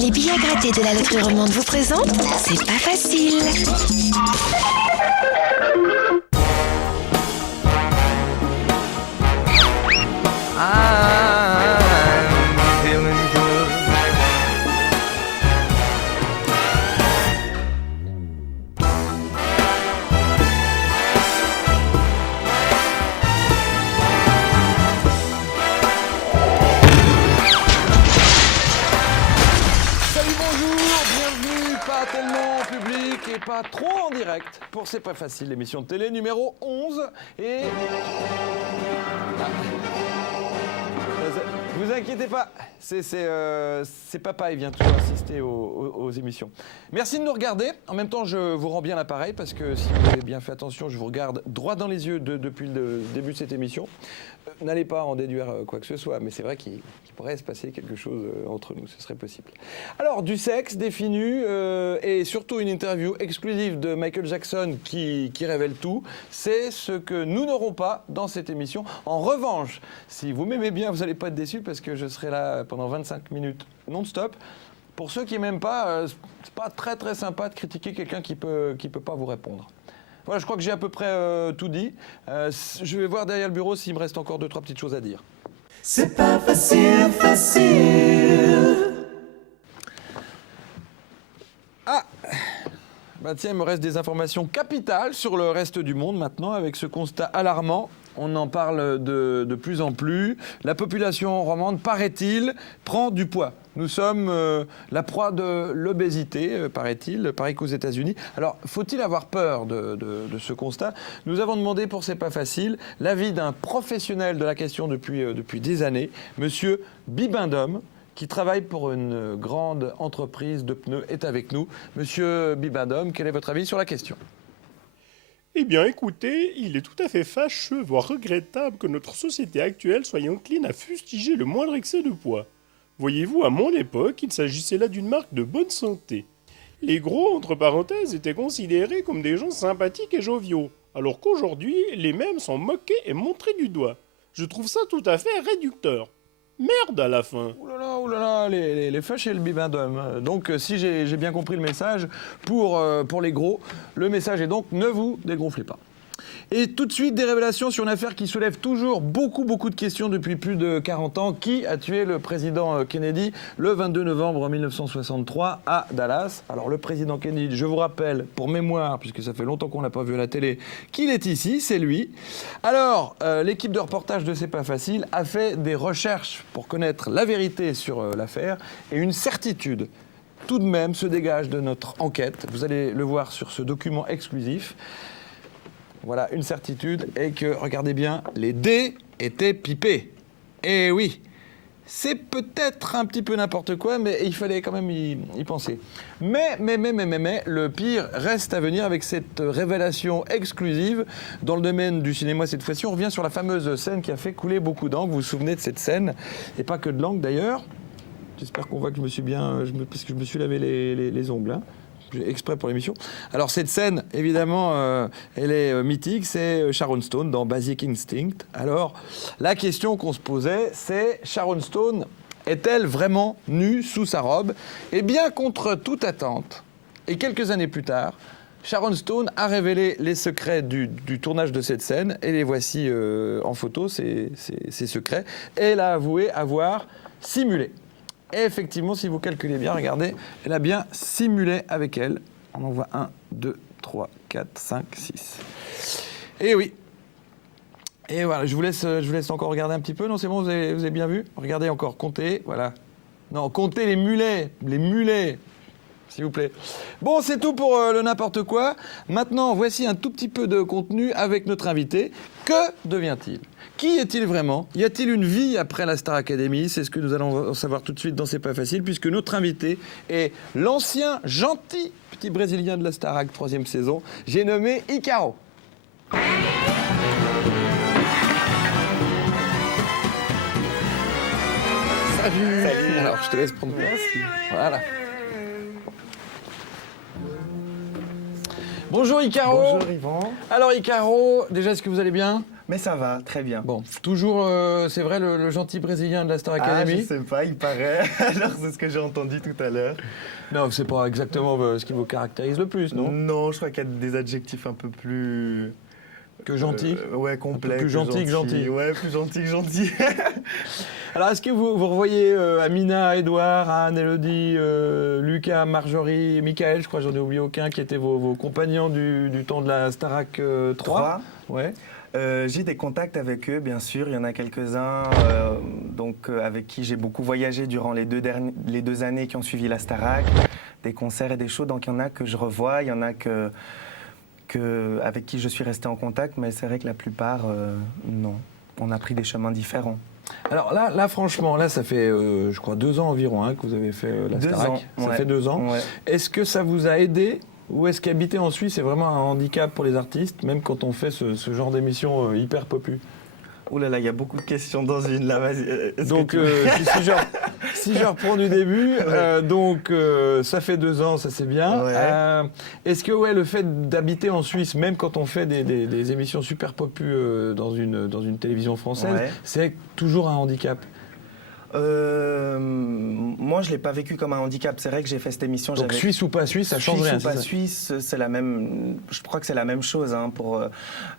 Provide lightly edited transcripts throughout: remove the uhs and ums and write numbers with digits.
Les billets à gratter de la loterie Romande vous présentent C'est pas facile. Et pas trop en direct pour C'est pas facile, l'émission de télé numéro 11 et... Vous inquiétez pas, c'est papa, il vient toujours assister aux émissions. Merci de nous regarder. En même temps, je vous rends bien l'appareil parce que si vous avez bien fait attention, je vous regarde droit dans les yeux depuis le début de cette émission. N'allez pas en déduire quoi que ce soit, mais c'est vrai qu'il pourrait se passer quelque chose entre nous, ce serait possible. Alors, du sexe, des finus et surtout une interview exclusive de Michael Jackson qui révèle tout, c'est ce que nous n'aurons pas dans cette émission. En revanche, si vous m'aimez bien, vous n'allez pas être déçus parce que je serai là pendant 25 minutes non-stop. Pour ceux qui m'aiment pas, c'est pas très très sympa de critiquer quelqu'un qui peut pas vous répondre. Voilà, je crois que j'ai à peu près tout dit. Je vais voir derrière le bureau s'il me reste encore 2-3 petites choses à dire. C'est pas facile, facile. Ah, bah tiens, il me reste des informations capitales sur le reste du monde maintenant avec ce constat alarmant. On en parle de plus en plus. La population romande, paraît-il, prend du poids. Nous sommes la proie de l'obésité, paraît-il, pareil qu'aux États-Unis. Alors, faut-il avoir peur de ce constat ? Nous avons demandé, pour C'est pas facile, l'avis d'un professionnel de la question depuis des années, Monsieur Bibendum, qui travaille pour une grande entreprise de pneus, est avec nous. Monsieur Bibendum, quel est votre avis sur la question ? Eh bien, écoutez, il est tout à fait fâcheux, voire regrettable que notre société actuelle soit encline à fustiger le moindre excès de poids. Voyez-vous, à mon époque, il s'agissait là d'une marque de bonne santé. Les gros, entre parenthèses, étaient considérés comme des gens sympathiques et joviaux, alors qu'aujourd'hui, les mêmes sont moqués et montrés du doigt. Je trouve ça tout à fait réducteur. Merde à la fin. Ouh là là, les fâches et le bibendum. Donc, si j'ai bien compris le message, pour les gros, le message est donc ne vous dégonflez pas. Et tout de suite, des révélations sur une affaire qui soulève toujours beaucoup de questions depuis plus de 40 ans. Qui a tué le président Kennedy le 22 novembre 1963 à Dallas ? Alors, le président Kennedy, je vous rappelle, pour mémoire, puisque ça fait longtemps qu'on ne l'a pas vu à la télé, qu'il est ici, c'est lui. Alors, l'équipe de reportage de C'est pas facile a fait des recherches pour connaître la vérité sur l'affaire et une certitude tout de même se dégage de notre enquête. Vous allez le voir sur ce document exclusif. Voilà, une certitude est que, regardez bien, les dés étaient pipés. Eh oui, c'est peut-être un petit peu n'importe quoi, mais il fallait quand même y penser. Mais, le pire reste à venir avec cette révélation exclusive dans le domaine du cinéma. Cette fois-ci, on revient sur la fameuse scène qui a fait couler beaucoup d'encre. Vous vous souvenez de cette scène, et pas que de l'encre d'ailleurs. J'espère qu'on voit que je me suis bien... parce que je me suis lavé les ongles, hein. Exprès pour l'émission. Alors cette scène, évidemment, elle est mythique, c'est Sharon Stone dans Basic Instinct. Alors, la question qu'on se posait, c'est Sharon Stone est-elle vraiment nue sous sa robe ? Eh bien, contre toute attente, et quelques années plus tard, Sharon Stone a révélé les secrets du tournage de cette scène, et les voici en photo, ces secrets. Elle a avoué avoir simulé. Et effectivement, si vous calculez bien, regardez, elle a bien simulé avec elle. On en voit 1, 2, 3, 4, 5, 6. Et oui. Et voilà, je vous laisse encore regarder un petit peu. Non, c'est bon, vous avez bien vu ? Regardez encore, comptez, voilà. Non, comptez les mulets, s'il vous plaît. Bon, c'est tout pour le n'importe quoi. Maintenant, voici un tout petit peu de contenu avec notre invité. Que devient-il ? Qui est-il vraiment ? Y a-t-il une vie après la Star Academy ? C'est ce que nous allons savoir tout de suite dans C'est pas facile, puisque notre invité est l'ancien gentil petit Brésilien de la Starac, 3e saison. J'ai nommé Icaro. Salut. Alors, je te laisse prendre place. Voilà. Bonjour Icaro. Bonjour Yvan. Alors Icaro, déjà, est-ce que vous allez bien ? Mais ça va, très bien. Bon, toujours, c'est vrai, le gentil brésilien de la Star Ah, Academy? je sais pas, il paraît. Alors, c'est ce que j'ai entendu tout à l'heure. Non, c'est pas exactement ce qui vous caractérise le plus, non? Non, je crois qu'il y a des adjectifs un peu plus... Que gentil? Ouais, complet. plus gentil que gentil. Ouais, plus gentil que gentil. Alors, est-ce que vous revoyez Amina, Edouard, Anne, Elodie, Lucas, Marjorie, Michael, je crois, j'en ai oublié aucun, qui étaient vos compagnons du temps de la Starac 3? Ouais. J'ai des contacts avec eux, bien sûr. Il y en a quelques-uns avec qui j'ai beaucoup voyagé durant les deux années qui ont suivi la Starac, des concerts et des shows. Donc il y en a que je revois, il y en a avec qui je suis resté en contact, mais c'est vrai que la plupart, non. On a pris des chemins différents. Alors là, franchement, là, ça fait, je crois, 2 ans environ que vous avez fait la 2 Starac. ans, Ça ouais. fait 2 ans. Ouais. Est-ce que ça vous a aidé? Ou est-ce qu'habiter en Suisse est vraiment un handicap pour les artistes, même quand on fait ce genre d'émission hyper popu? Ouh là là, il y a beaucoup de questions dans une là. Vas-y. Donc, si je reprends du début, ça fait 2 ans, ça c'est bien. Ouais. Est-ce que le fait d'habiter en Suisse, même quand on fait des émissions super popu dans une télévision française, Ouais. c'est toujours un handicap? Moi, je ne l'ai pas vécu comme un handicap. C'est vrai que j'ai fait cette émission. Donc Suisse ou pas Suisse, ça change rien. Suisse ou pas Suisse, c'est la même. Je crois que c'est la même chose.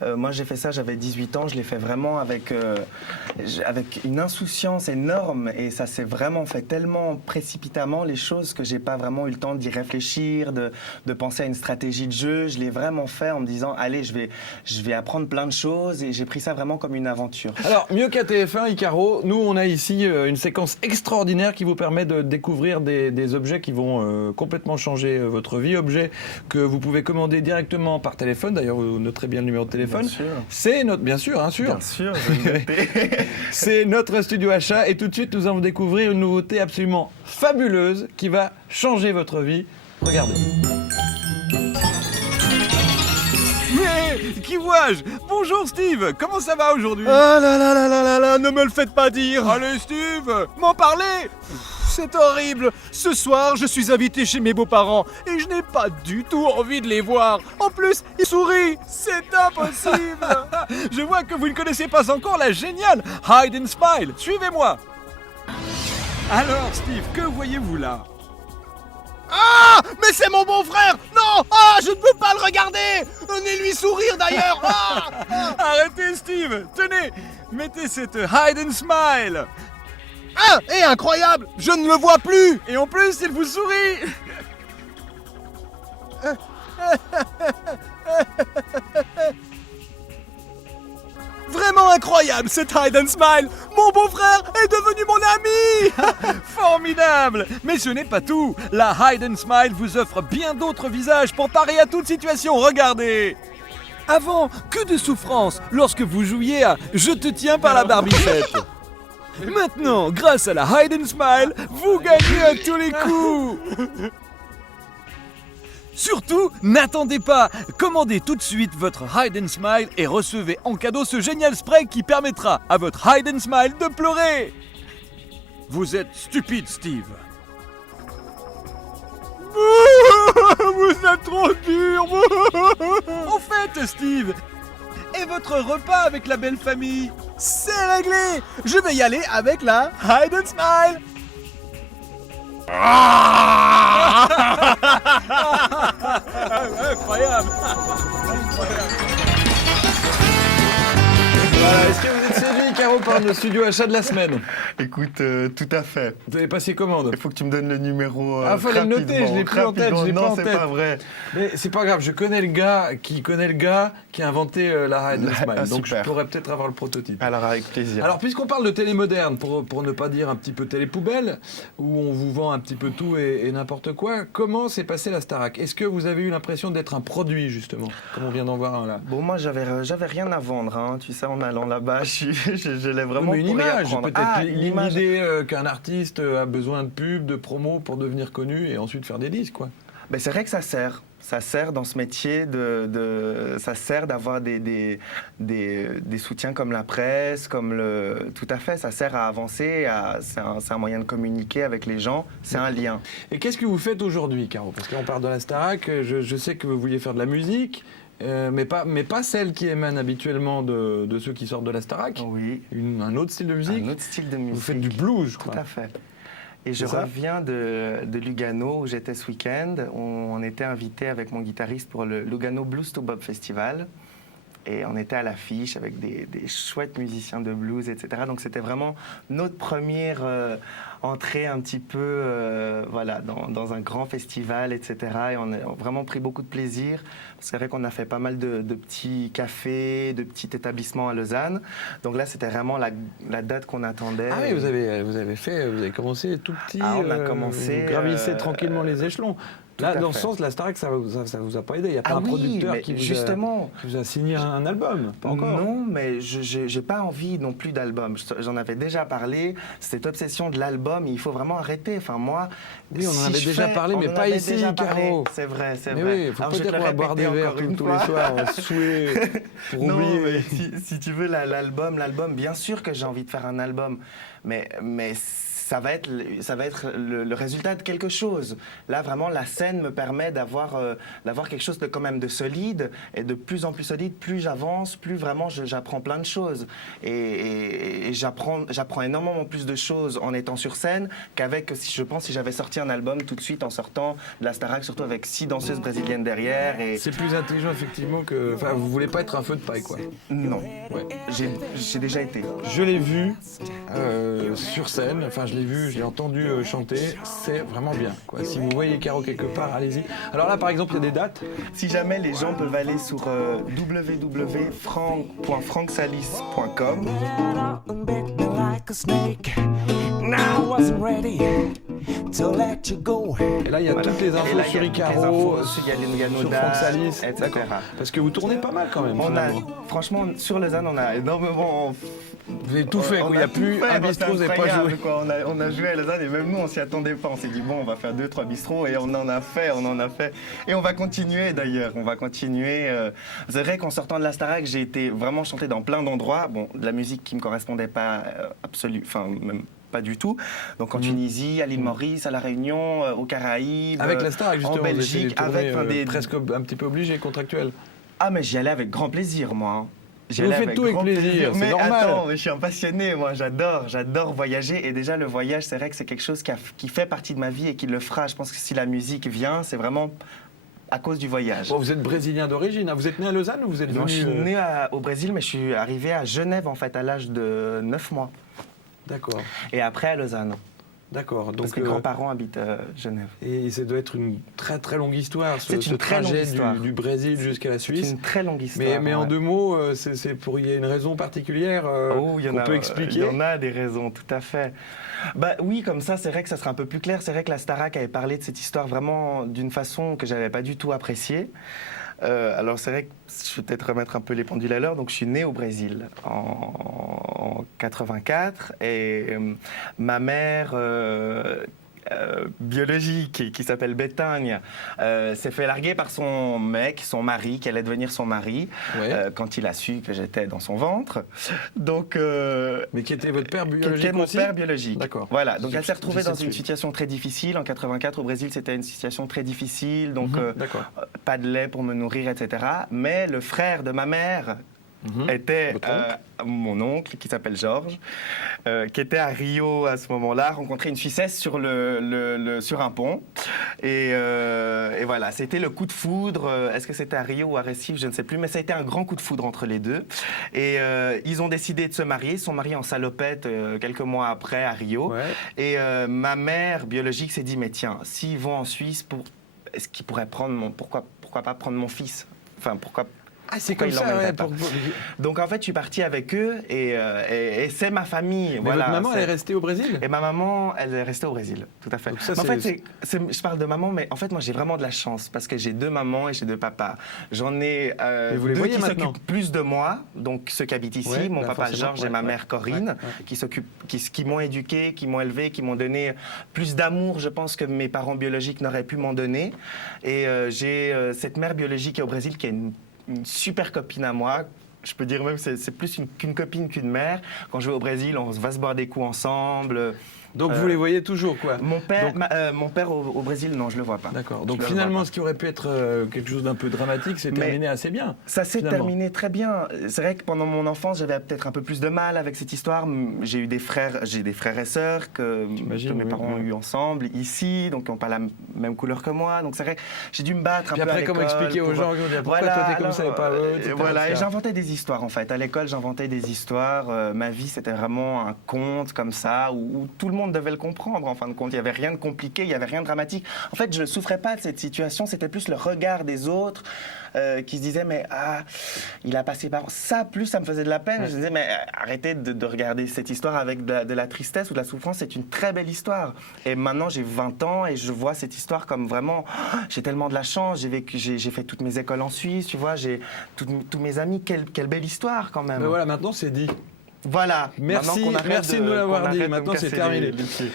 Moi, j'ai fait ça, j'avais 18 ans. Je l'ai fait vraiment avec une insouciance énorme. Et ça s'est vraiment fait tellement précipitamment, les choses, que j'ai pas vraiment eu le temps d'y réfléchir, de penser à une stratégie de jeu. Je l'ai vraiment fait en me disant, allez, je vais apprendre plein de choses. Et j'ai pris ça vraiment comme une aventure. Alors, mieux qu'à TF1, Icaro, nous, on a ici une séquence extraordinaire qui vous permet de découvrir des objets qui vont complètement changer votre vie. Objets que vous pouvez commander directement par téléphone. D'ailleurs, vous noterez bien le numéro de téléphone. Bien sûr. C'est notre, bien sûr, hein, sûr. Bien sûr, je vais le noter. C'est notre studio achat et tout de suite, nous allons découvrir une nouveauté absolument fabuleuse qui va changer votre vie. Regardez. Mais qui vois-je? Bonjour Steve, comment ça va aujourd'hui? Ah là là là là là là, ne me le faites pas dire. Allez Steve, m'en parler. C'est horrible. Ce soir, je suis invité chez mes beaux-parents et je n'ai pas du tout envie de les voir. En plus, ils sourient. C'est impossible. Je vois que vous ne connaissez pas encore la géniale Hide and Smile. Suivez-moi. Alors Steve, que voyez-vous là? Ah, mais c'est mon beau-frère. Non, je ne peux pas le regarder. Donnez-lui sourire d'ailleurs. Arrêtez Steve, tenez, mettez cette Hide and Smile. Et incroyable, je ne le vois plus. Et en plus, il vous sourit. Vraiment incroyable cette Hide and Smile. Mon beau-frère est devenu mon ami. Formidable. Mais ce n'est pas tout. La Hide and Smile vous offre bien d'autres visages pour parer à toute situation. Regardez. Avant, que de souffrance lorsque vous jouiez à « Je te tiens par la barbichette ». Maintenant, grâce à la Hide and Smile, vous gagnez à tous les coups. Surtout, n'attendez pas. Commandez tout de suite votre Hide and Smile et recevez en cadeau ce génial spray qui permettra à votre Hide and Smile de pleurer. Vous êtes stupide, Steve. Vous êtes trop dur. Au fait, Steve, et votre repas avec la belle famille? C'est réglé. Je vais y aller avec la Hide and Smile. Incroyable. Voilà, est-ce que vous êtes séduit, Caro, par le studio achat de la semaine? Écoute, tout à fait. Vous avez passé commande? Il faut que tu me donnes le numéro. Fallait le noter, je l'ai plus en tête, je l'ai pas en Non, tête. c'est pas vrai. Mais c'est pas grave, je connais le gars qui a inventé la Hide and Smile, donc je super. pourrais peut-être avoir le prototype. Alors, avec plaisir. Alors, puisqu'on parle de télé moderne, pour ne pas dire un petit peu télé poubelle, où on vous vend un petit peu tout et n'importe quoi, comment s'est passée la Starac? Est-ce que vous avez eu l'impression d'être un produit, justement, comme on vient d'en voir un là? Bon, moi, j'avais rien à vendre, hein. Tu sais, en allant là-bas, je l'ai vraiment Mais une pour y image, apprendre. peut-être l'image. l'idée qu'un artiste a besoin de pub, de promo pour devenir connu et ensuite faire des disques, quoi. Ben, c'est vrai que ça sert. Ça sert dans ce métier ça sert d'avoir des soutiens comme la presse, tout à fait, ça sert à avancer, c'est un moyen de communiquer avec les gens, c'est un lien. Et qu'est-ce que vous faites aujourd'hui, Caro? Parce qu'on parle de la Starac, je sais que vous vouliez faire de la musique. mais pas celle qui émane habituellement de ceux qui sortent de la Starac. Oui, Un autre style de musique. un autre style de musique. Vous faites du blues, je Tout crois. à fait. Et C'est je ça reviens de Lugano où j'étais ce week-end. On était invité avec mon guitariste pour le Lugano Blues to Bob Festival. Et on était à l'affiche avec des chouettes musiciens de blues, etc. Donc c'était vraiment notre première entrée un petit peu voilà, dans un grand festival, etc. Et on a vraiment pris beaucoup de plaisir. C'est vrai qu'on a fait pas mal de petits cafés, de petits établissements à Lausanne. Donc là, c'était vraiment la date qu'on attendait. Ah oui, vous avez commencé tout petit. Ah, on a commencé, vous gravissez tranquillement les échelons. Là, à dans ce fait. sens, la Starac, ça vous a pas aidé. Il n'y a pas Ah un oui, producteur mais qui justement. vous a signé un album. Pas encore. Non, mais je n'ai pas envie non plus d'album. J'en avais déjà parlé. Cette obsession de l'album, il faut vraiment arrêter. Enfin, moi. Oui, on en si avait je déjà fais- parlé, on mais en pas avait ici, déjà parlé. Caro. C'est vrai, c'est Mais vrai. oui, il faut Alors, pas je vais dire te qu'on va boire des répéter verres encore une tous les fois. soirs, souhait pour Non, oublier. mais si tu veux l'album, bien sûr que j'ai envie de faire un album, mais ça va être le résultat de quelque chose. Là, vraiment, la scène me permet d'avoir quelque chose de quand même de solide, et de plus en plus solide. Plus j'avance, plus vraiment j'apprends plein de choses. Et j'apprends énormément plus de choses en étant sur scène qu'avec, si j'avais sorti un album tout de suite en sortant de la Starac, surtout avec 6 danseuses brésiliennes derrière. Et C'est plus intelligent, effectivement, que. Enfin, vous voulez pas être un feu de paille, quoi. non, Ouais. j'ai déjà été. Je l'ai vu sur scène, enfin je l'ai entendu chanter, c'est vraiment bien, quoi. Si vous voyez Caro quelque part, allez-y. Alors là par exemple il y a des dates. Si jamais les gens peuvent aller sur www.franksalis.com. And bit me like a snake. Now I wasn't ready to let you go. Et là il y a Voilà. toutes les Et infos là, il y a sur toutes les Icaro, infos, sur Yano sur Das, Franck Salis, etc. d'accord. Parce que vous tournez pas mal quand même. On a, finalement. franchement, sur Lausanne, on a énormément. Vous avez tout fait, quoi. Il n'y a plus tout fait, un bah, bistrot, vous c'est n'avez pas incroyable, joué. quoi. On a joué à Lausanne et même nous, on s'y attendait pas. On s'est dit, bon, on va faire 2-3 bistrots et on en a fait. Et on va continuer d'ailleurs. On va continuer. C'est vrai qu'en sortant de la Starac, j'ai été vraiment chanté dans plein d'endroits. Bon, de la musique qui me correspondait pas enfin, même pas du tout. Donc en Tunisie, à l'île Maurice, à La Réunion, aux Caraïbes, Avec la Starac justement, en Belgique, avec des. presque un petit peu obligé, contractuel. Ah, mais j'y allais avec grand plaisir, moi. Hein. J'y Vous allais faites tout avec grand plaisir, c'est mais normal. Attends, mais je suis un passionné, moi, j'adore voyager. Et déjà, le voyage, c'est vrai que c'est quelque chose qui fait partie de ma vie et qui le fera. Je pense que si la musique vient, c'est vraiment à cause du voyage. Bon, vous êtes brésilien d'origine, hein. Vous êtes né à Lausanne ou vous êtes Non, venu je suis né au Brésil, mais je suis arrivé à Genève, en fait, à l'âge de 9 mois. D'accord, Et après, à Lausanne. d'accord. Parce Donc, que mes grands-parents habitent à Genève. et ça doit être une très très longue histoire, C'est ce une très longue trajet histoire. du Brésil jusqu'à la C'est Suisse. une très longue histoire. Mais en ouais. 2 mots, il y a une raison particulière Oh, qu'on peut expliquer. Il y en a des raisons, tout à fait. Bah oui, comme ça, c'est vrai que ça sera un peu plus clair. C'est vrai que la Starac avait parlé de cette histoire vraiment d'une façon que j'avais pas du tout appréciée. Alors c'est vrai que je vais peut-être remettre un peu les pendules à l'heure. Donc je suis né au Brésil en 84 et ma mère biologique qui s'appelle Bétagne s'est fait larguer par son mec, son mari, qui allait devenir son mari, Ouais. quand il a su que j'étais dans son ventre. Donc, Mais qui était votre père qui biologique était mon aussi père biologique. D'accord. Voilà, donc elle s'est retrouvée dans 17 une situation très difficile. En 84 au Brésil, c'était une situation très difficile, donc D'accord. pas de lait pour me nourrir, etc. Mais le frère de ma mère était Votre oncle mon oncle, qui s'appelle Georges, qui était à Rio à ce moment-là, rencontrer une Suissesse sur un pont. Et voilà, c'était le coup de foudre. Est-ce que c'était à Rio ou à Recife, je ne sais plus, mais ça a été un grand coup de foudre entre les deux. Et ils ont décidé de se marier. Ils sont mariés en salopette quelques mois après à Rio. Ouais. Et ma mère biologique s'est dit, mais tiens, s'ils vont en Suisse, est-ce qu'ils pourraient prendre pourquoi pas prendre mon fils? Enfin, pourquoi Ah, c'est pourquoi comme ils ça, l'emmèneraient ouais. pas Donc en fait, je suis parti avec eux et c'est ma famille. Mais voilà, votre maman, elle est c'est- restée au Brésil Et ma maman, elle est restée au Brésil, tout à fait. Donc ça, Mais en c'est- fait, je parle de maman, mais en fait, moi, j'ai vraiment de la chance parce que j'ai 2 mamans et j'ai 2 papas. J'en ai vous les 2 voyez qui maintenant s'occupent plus de moi, donc ceux qui habitent ici, Ouais, mon bah, papa forcément, Georges ouais, et ma ouais, mère Corinne, ouais. qui m'ont éduqué, qui m'ont élevé, qui m'ont donné plus d'amour, je pense, que mes parents biologiques n'auraient pu m'en donner. Et j'ai cette mère biologique qui est au Brésil qui est une super copine à moi. Je peux dire même que c'est plus qu'une copine qu'une mère. Quand je vais au Brésil, on va se boire des coups ensemble. Donc vous les voyez toujours, quoi. Mon père, Donc- mon père au Brésil, non, je le vois pas. D'accord. Je Donc le finalement, vois pas. ce qui aurait pu être quelque chose d'un peu dramatique, c'est Mais- terminé assez bien. Ça s'est finalement. terminé très bien. C'est vrai que pendant mon enfance, j'avais peut-être un peu plus de mal avec cette histoire. J'ai des frères et sœurs que J'imagine, mes oui, parents oui. ont eu ensemble ici, donc qui n'ont pas la même couleur que moi. Donc c'est vrai que j'ai dû me battre Puis un peu à après, comment l'école expliquer aux pour- gens qui vont dire pourquoi Voilà, toi t'es comme alors, ça et pas eux, etc., Voilà, et etc. j'inventais des histoires en fait. À l'école, j'inventais des histoires. Ma vie, c'était vraiment un conte comme ça où tout le monde devait le comprendre. En fin de compte, il n'y avait rien de compliqué, il n'y avait rien de dramatique. En fait, je ne souffrais pas de cette situation. C'était plus le regard des autres qui se disaient mais il a passé par ça. Plus ça me faisait de la peine. Je me disais mais arrêtez de regarder cette histoire avec de la tristesse ou de la souffrance. C'est une très belle histoire. Et maintenant, j'ai 20 ans et je vois cette histoire comme vraiment. J'ai tellement de la chance. J'ai fait toutes mes écoles en Suisse. Tu vois, j'ai tous mes amis. Quelle belle histoire quand même. Mais voilà, maintenant c'est dit. Voilà. Merci, Maintenant qu'on arrête merci de nous l'avoir qu'on dit. arrête de Maintenant me c'est casser terminé. les pieds.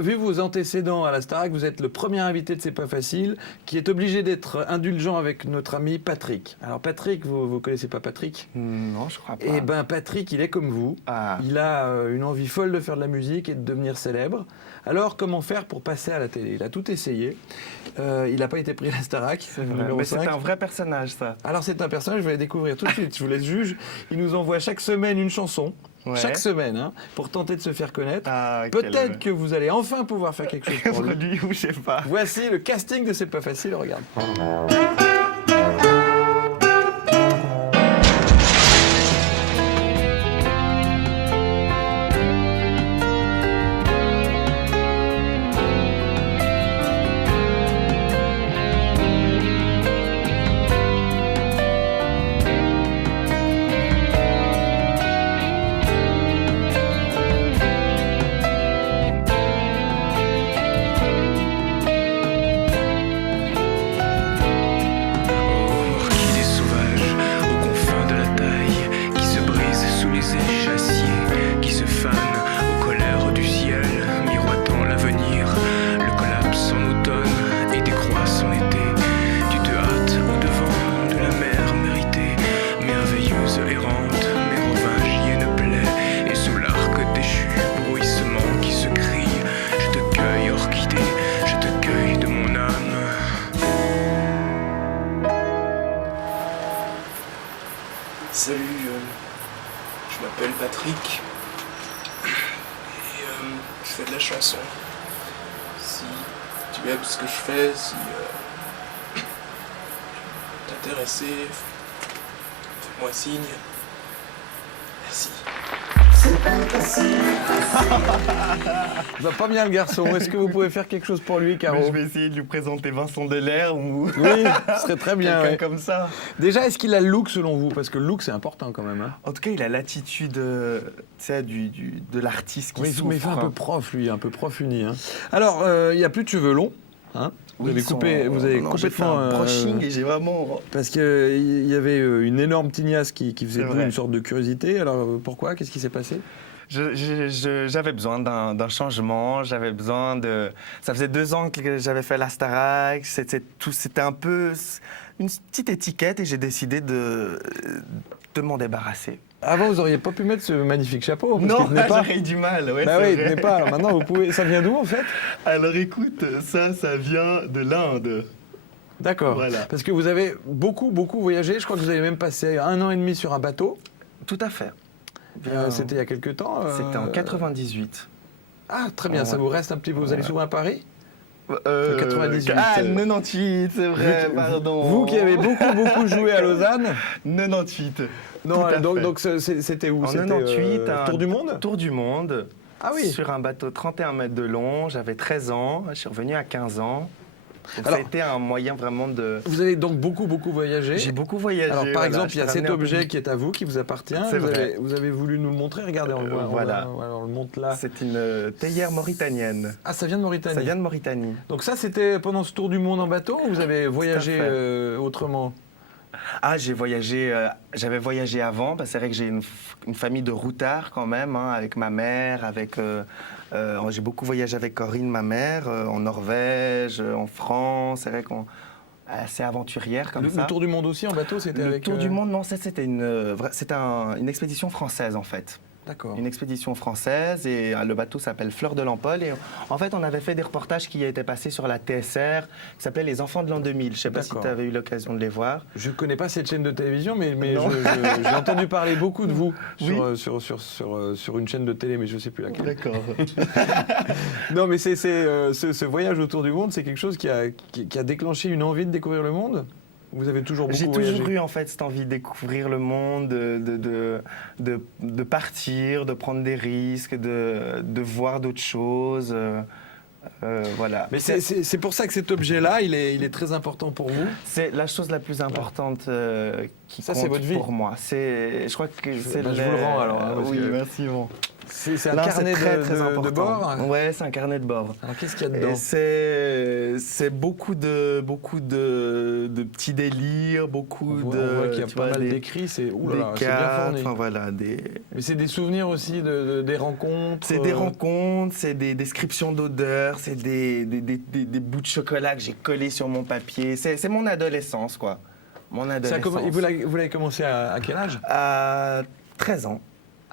Vu vos antécédents à la Starac, vous êtes le premier invité de C'est pas facile qui est obligé d'être indulgent avec notre ami Patrick. Alors Patrick, vous connaissez pas Patrick? Non, je crois pas. Eh ben Patrick, il est comme vous. Ah. Il a une envie folle de faire de la musique et de devenir célèbre. Alors comment faire pour passer à la télé? Il a tout essayé. Il n'a pas été pris à la Starac, numéro Mais 5. c'est un vrai personnage, ça. Alors c'est un personnage, je vais le découvrir tout de suite, je vous laisse juge. Il nous envoie chaque semaine une chanson, Ouais. chaque semaine, hein, pour tenter de se faire connaître. Ah, Peut-être que vous allez enfin pouvoir faire quelque chose pour pour lui. lui ou je sais pas. Voici le casting de C'est pas facile, regarde. Orchidée sauvage aux confins de la taille, qui se brise sous les échassiers, qui se fane aux colères du ciel, miroitant l'avenir, le collapse en automne et décroisse en été. Tu te hâtes au devant de la mer méritée, merveilleuse errante, mérovingienne plaie, et sous l'arc déchu, bruissement qui se crie. Je te cueille, orchidée, je te cueille de mon âme. Salut, je m'appelle Patrick et je fais de la chanson. Si tu aimes ce que je fais, si t'es intéressé, fais-moi signe. Merci. Il va pas bien le garçon, est-ce que vous pouvez faire quelque chose pour lui, Caro? Mais je vais essayer de lui présenter Vincent Delair ou Oui, ce serait très bien. quelqu'un ouais. comme ça. Déjà, est-ce qu'il a le look selon vous? Parce que le look c'est important quand même. Hein. En tout cas, il a l'attitude tu sais, de l'artiste qui Oui, souffre. mais il fait un peu prof lui, un peu prof uni. Hein. Alors, il n'y a plus de cheveux longs. Hein. Vous avez coupé, vous avez non, j'ai fait complètement. un brushing et j'ai vraiment... Parce qu'il y avait une énorme tignasse qui faisait C'est de vous vrai. une sorte de curiosité. Alors pourquoi? Qu'est-ce qui s'est passé? J'avais besoin d'un changement, j'avais besoin de... Ça faisait 2 ans que j'avais fait la Starac, c'était un peu une petite étiquette et j'ai décidé de m'en débarrasser. Avant, vous auriez pas pu mettre ce magnifique chapeau. Parce Non, qu'il tenait pas. j'aurais eu du mal. Ouais, Bah c'est oui, il vrai. tenait pas. Alors maintenant, vous pouvez. Ça vient d'où en fait? Alors écoute, ça vient de l'Inde. D'accord. Voilà. Parce que vous avez beaucoup voyagé. Je crois que vous avez même passé 1 an et demi sur un bateau. Tout à fait. C'était il y a quelques temps. C'était en 98. Ah, très bien. Ouais. Ça vous reste un petit peu. Vous allez souvent à Paris? 98. Ah, 98, c'est vrai, pardon. Vous qui avez beaucoup joué à Lausanne. 98. Non, Tout à donc, fait. donc c'était où? En C'était 98, un Tour du monde? Tour du monde. Ah oui. Sur un bateau de 31 mètres de long. J'avais 13 ans. Je suis revenu à 15 ans. Donc Alors- ça a été un moyen vraiment de... Vous avez donc beaucoup voyagé. J'ai beaucoup voyagé. Alors, par voilà, exemple, il y a je t'ai cet ramené un peu objet de- qui est à vous, qui vous appartient. C'est Vous vrai. avez, vous avez voulu nous le montrer. Regardez, on le voit. voilà. On le montre là. C'est une théière mauritanienne. Ah, ça vient de Mauritanie. Ça vient de Mauritanie. Donc ça, c'était pendant ce tour du monde en bateau ou vous avez voyagé fait. autrement? Ah, j'avais voyagé avant, parce que c'est vrai que j'ai une famille de routards quand même, hein, avec ma mère, j'ai beaucoup voyagé avec Corinne, ma mère, en Norvège, en France, c'est vrai qu'on assez aventurière comme ça. Le tour du monde aussi en bateau, c'était Le avec... tour du monde, non, ça c'était une expédition française en fait. D'accord. Une expédition française et le bateau s'appelle Fleur de l'Empole. Et en fait, on avait fait des reportages qui étaient passés sur la TSR, qui s'appelait Les Enfants de l'an 2000. Je ne sais pas si D'accord. tu avais eu l'occasion de les voir. Je ne connais pas cette chaîne de télévision, mais Non. j'ai entendu parler beaucoup de vous Oui. sur une chaîne de télé, mais je ne sais plus laquelle. D'accord. Non, mais ce voyage autour du monde, c'est quelque chose qui a déclenché une envie de découvrir le monde. Vous avez toujours beaucoup J'ai voyagé. toujours eu en fait cette envie de découvrir le monde, de partir, de prendre des risques, de voir d'autres choses. Voilà. Mais c'est pour ça que cet objet-là, il est très important pour vous. C'est la chose la plus importante qui Ça, compte c'est votre vie. pour moi. Je crois que c'est je vous le rends, alors, hein, parce oui, que- merci. Bon. C'est un Non, carnet très, de, très de important. bord. Ouais, c'est un carnet de bord. Alors qu'est-ce qu'il y a Et dedans? c'est beaucoup de petits délires, beaucoup On voit qu'il y a tu pas vois, mal d'écrits, c'est des c'est bien cartes, fourni. enfin voilà, Mais c'est des souvenirs aussi des rencontres. c'est des rencontres, c'est des descriptions d'odeurs, c'est des bouts de chocolat que j'ai collés sur mon papier. C'est mon adolescence, quoi. Mon adolescence. Et vous l'avez commencé à quel âge? À 13 ans.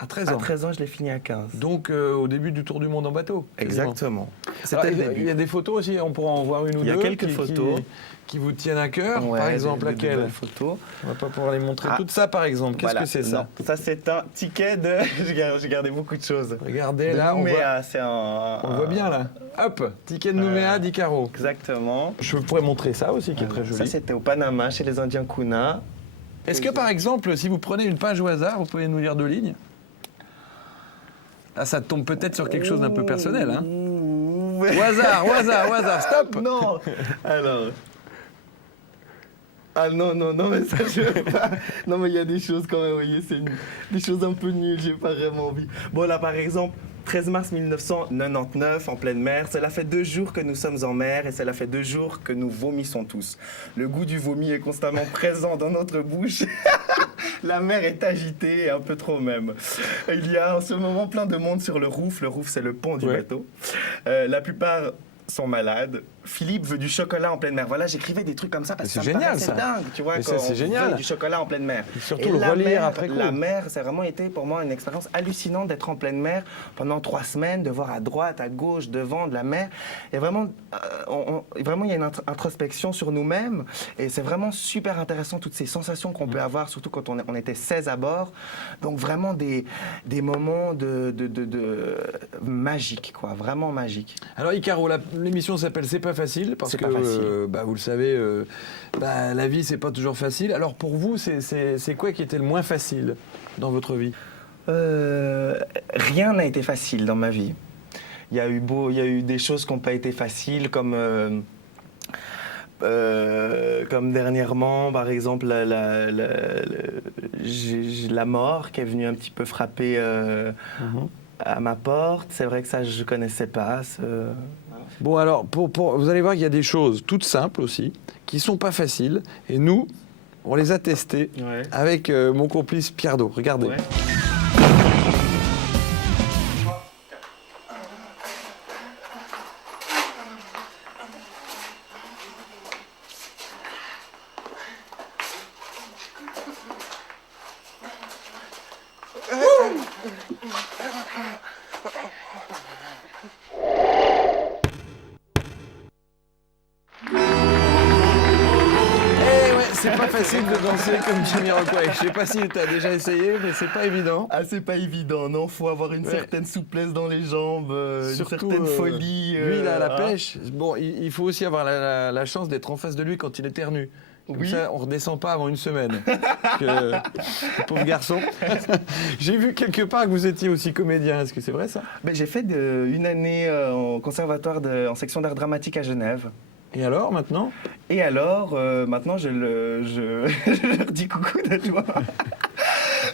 À 13 À ans. 13 ans, je l'ai fini à 15. Donc au début du tour du monde en bateau. quasiment. Exactement. Alors, C'était le il y a début. des photos aussi, on pourra en voir une ou deux. Il y a quelques qui- photos. Qui vous tiennent à cœur. Ouais, Par exemple, des laquelle? belles photos. On va pas pouvoir les montrer Ah. toutes. Ça, par exemple, qu'est-ce Voilà. que c'est ça? Non, ça, c'est un ticket de. J'ai gardé beaucoup de choses. Regardez De là, on Nouméa, c'est un. voit bien là. Hop, ticket de Nouméa, 10 carreaux. Exactement. Je pourrais montrer ça aussi, qui est très Ça, joli. c'était au Panama, chez les Indiens Kuna. Est-ce que par exemple, si vous prenez une page au hasard, vous pouvez nous lire 2 lignes? Là, ça tombe peut-être sur quelque chose d'un peu personnel. Hein. Ouh. Au hasard, stop! Non. Alors. Ah non, mais ça, je veux pas. Non, mais il y a des choses quand même, vous voyez, des choses un peu nulles, j'ai pas vraiment envie. Bon, là, par exemple, 13 mars 1999, en pleine mer, cela fait 2 jours que nous sommes en mer et cela fait 2 jours que nous vomissons tous. Le goût du vomi est constamment présent dans notre bouche. La mer est agitée, un peu trop même. Il y a en ce moment plein de monde sur le roof. Le roof, c'est le pont du Ouais. bateau. La plupart sont malades. Philippe veut du chocolat en pleine mer. Voilà, j'écrivais des trucs comme ça parce que Mais ça c'est me génial, paraissait ça. dingue, tu vois. Mais ça, quand c'est on génial. veut du chocolat en pleine mer. Et surtout le relire après coup. La mer, ça a vraiment été pour moi une expérience hallucinante d'être en pleine mer pendant 3 semaines, de voir à droite, à gauche, devant de la mer. Et vraiment, vraiment il y a une introspection sur nous-mêmes. Et c'est vraiment super intéressant, toutes ces sensations qu'on peut avoir, surtout quand on était 16 à bord. Donc vraiment des moments de magiques, quoi. Vraiment magiques. Alors Icaro, l'émission s'appelle C'est pas facile parce C'est que pas facile. vous le savez, la vie c'est pas toujours facile. Alors pour vous, c'est quoi qui était le moins facile dans votre vie? Rien n'a été facile dans ma vie. Il y a eu des choses qui n'ont pas été faciles, comme dernièrement, par exemple, j'ai la mort qui est venue un petit peu frapper à ma porte. C'est vrai que ça, je ne connaissais pas. Bon alors, vous allez voir qu'il y a des choses toutes simples aussi, qui sont pas faciles. Et nous, on les a testées Ouais. avec mon complice Pierre Do. Regardez. Ouais. Eh ouais, c'est pas facile de danser comme Jamiroquai. Je sais pas si tu as déjà essayé, mais c'est pas évident. Ah, c'est pas évident, non? Faut avoir une Ouais. certaine souplesse dans les jambes, Surtout, une certaine folie. Lui, il a la hein. pêche. Bon, il faut aussi avoir la chance d'être en face de lui quand il éternue. Comme Oui. ça, on redescend pas avant une semaine. Parce que, le pauvre garçon. J'ai vu quelque part que vous étiez aussi comédien. Est-ce que c'est vrai ça? Ben, j'ai fait une année en conservatoire en section d'art dramatique à Genève. Et alors, maintenant? Et alors, maintenant, je leur dis coucou de toi.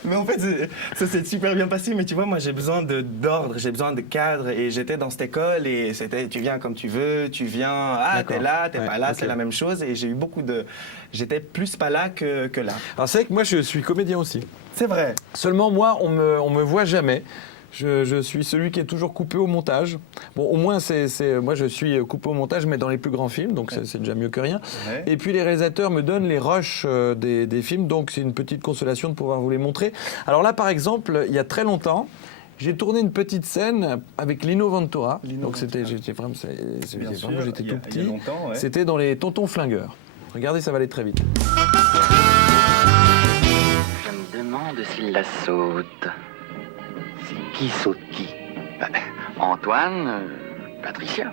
Mais en fait, ça s'est super bien passé. Mais tu vois, moi, j'ai besoin d'ordre, j'ai besoin de cadre. Et j'étais dans cette école et c'était tu viens comme tu veux, tu viens, D'accord. t'es là, t'es Ouais, pas là, ok. c'est la même chose. Et j'ai eu beaucoup de. J'étais plus pas là que là. Alors, c'est vrai que moi, je suis comédien aussi. C'est vrai. Seulement, moi, on me voit jamais. Je suis celui qui est toujours coupé au montage. Bon, au moins, moi, je suis coupé au montage, mais dans les plus grands films, donc c'est déjà mieux que rien. Ouais. Et puis, les réalisateurs me donnent les rushs des films, donc c'est une petite consolation de pouvoir vous les montrer. Alors là, par exemple, il y a très longtemps, j'ai tourné une petite scène avec Lino Ventura. Donc j'étais vraiment, Bien sûr, j'étais il y a- tout il y a petit. longtemps, ouais. C'était dans les Tontons Flingueurs. Regardez, ça va aller très vite. Je me demande s'il la saute. C'est qui saute qui? Ben, Antoine, Patricia.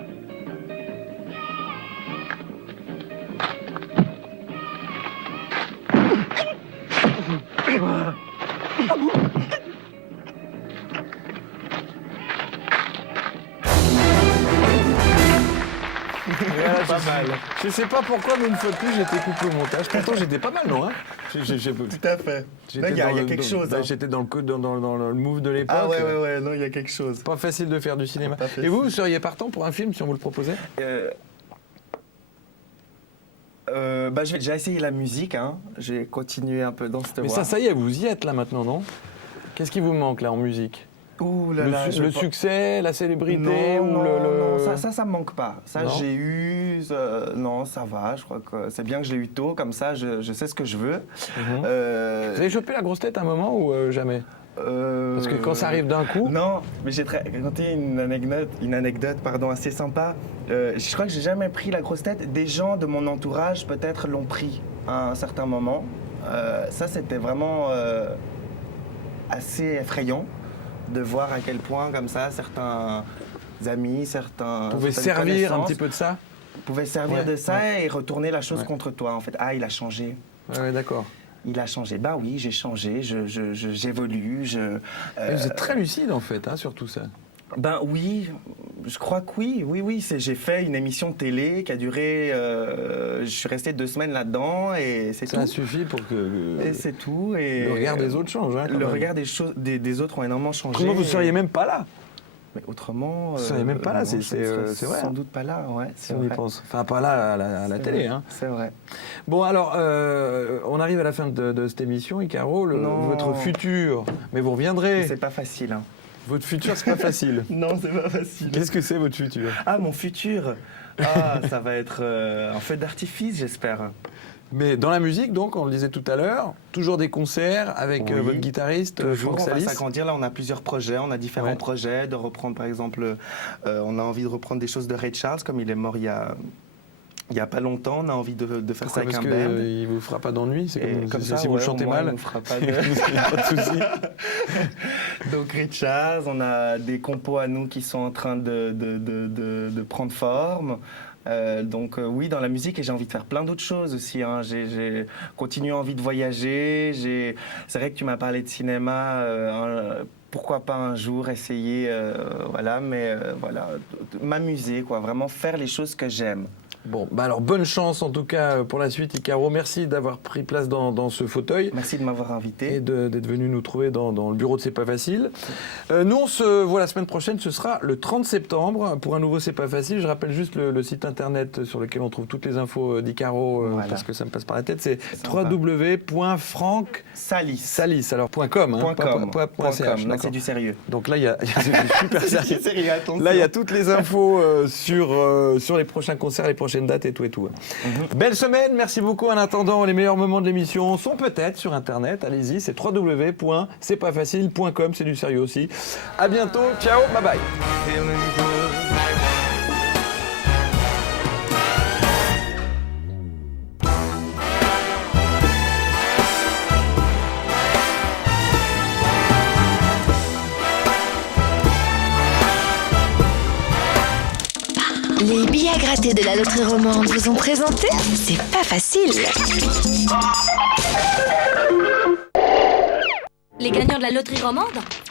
Pas mal. Je sais pas pourquoi, mais une fois de plus, j'étais coupé au montage. Pourtant, j'étais pas mal, non hein Tout à fait. J'étais Là, il y a dans le- quelque chose. bah, hein. J'étais dans le move de l'époque. Ah ouais, non, il y a quelque chose. Pas facile de faire du cinéma. Pas facile. Et vous seriez partant pour un film si on vous le proposait? J'ai déjà essayé la musique, hein. J'ai continué un peu dans cette Mais voie. ça y est, vous y êtes là maintenant, non? Qu'est-ce qui vous manque là en musique? Ouh là là, Le succès, la célébrité non, ou non, le... non, ça me manque pas. Ça, Non. j'ai eu... non, ça va, je crois que c'est bien que je l'ai eu tôt, comme ça, je sais ce que je veux. Mhm. Vous avez chopé la grosse tête à un moment ou jamais? Parce que quand ça arrive d'un coup... Non, mais j'ai raconté une anecdote assez sympa. Je crois que j'ai jamais pris la grosse tête. Des gens de mon entourage, peut-être, l'ont pris à un certain moment. Ça, c'était vraiment assez effrayant de voir à quel point, comme ça, certains amis, certaines Vous pouvez servir un connaissances petit peu de ça? pouvaient servir Ouais, de ça ouais. et retourner la chose Ouais. contre toi. En fait, ah, il a changé. Ouais, d'accord. Il a changé. Bah oui, j'ai changé, j'évolue, Et vous êtes très lucide en fait sur tout ça. Ben oui, je crois que oui. J'ai fait une émission de télé qui a duré... je suis resté 2 semaines là-dedans et c'est tout. Ça suffit pour que Et c'est tout. Et le regard des autres change. Hein, quand le même. regard des autres ont énormément changé. Autrement, vous ne seriez même pas là. Mais autrement... Vous seriez même pas là, non, c'est je serais vrai. sans doute pas là, ouais. Si C'est on y vrai. pense. Enfin, pas là à la C'est télé. vrai, Hein. C'est vrai. Bon, alors, on arrive à la fin de cette émission, Icaro. Non. Votre futur, mais vous reviendrez. C'est pas facile. Hein. Votre futur, c'est pas facile. Non, c'est pas facile. Qu'est-ce que c'est votre futur? Ah, mon futur. Ah, ça va être un feu d'artifice, j'espère. Mais dans la musique, donc, on le disait tout à l'heure, toujours des concerts avec Oui. votre guitariste, Toujours, Franck on va Salis. s'agrandir. Là, on a plusieurs projets, on a différents Ouais. projets, de reprendre par exemple, on a envie de reprendre des choses de Ray Charles, comme il est mort il y a pas longtemps, on a envie de faire Pourquoi? ça Parce avec un qu'il band. ne vous fera pas d'ennui, c'est Et comme ça, si vous ouais, le chantez au moins, mal. il nous fera pas Il n'y a pas de souci. Donc Ray Charles, on a des compos à nous qui sont en train de prendre forme. Oui, dans la musique, et j'ai envie de faire plein d'autres choses aussi. Hein. J'ai continué envie de voyager. C'est vrai que tu m'as parlé de cinéma. Pourquoi pas un jour essayer, voilà, mais voilà, m'amuser, quoi, vraiment faire les choses que j'aime. Bon, bah alors bonne chance en tout cas pour la suite, Icaro. Merci d'avoir pris place dans ce fauteuil. Merci de m'avoir invité. Et d'être venu nous trouver dans le bureau de C'est pas facile. Nous, on se voit la semaine prochaine, ce sera le 30 septembre pour un nouveau C'est pas facile. Je rappelle juste le site internet sur lequel on trouve toutes les infos d'Icaro, Voilà. parce que ça me passe par la tête, c'est sympa. www.francsalis, alors .com, hein, .com. .ch, Là, c'est d'accord. du sérieux. Donc là, il y a c'est super sérieux. Sérieux, attention. Là, il y a toutes les infos sur les prochains concerts, les prochaines dates et tout et tout. Belle semaine, merci beaucoup. En attendant, les meilleurs moments de l'émission sont peut-être sur Internet. Allez-y, c'est www.c'estpasfacile.com, c'est du sérieux aussi. À bientôt, ciao, bye bye. Les billets à gratter de la loterie romande vous ont présenté C'est pas facile. Les gagnants de la loterie romande,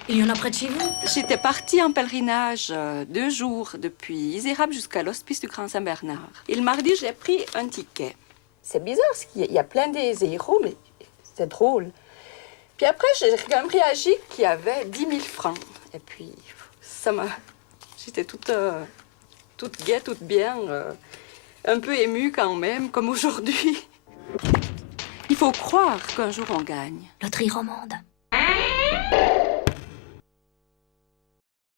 il y en a près de chez vous. J'étais partie en pèlerinage 2 jours depuis Isérable jusqu'à l'hospice du Grand Saint-Bernard. Et le mardi, j'ai pris un ticket. C'est bizarre, parce qu'il y a plein des zéros, mais c'est drôle. Puis après, j'ai quand même réagi qu'il y avait 10 000 francs. Et puis, ça m'a... J'étais toute gaie, toute bien, un peu émue quand même, comme aujourd'hui. Il faut croire qu'un jour on gagne. Loterie romande.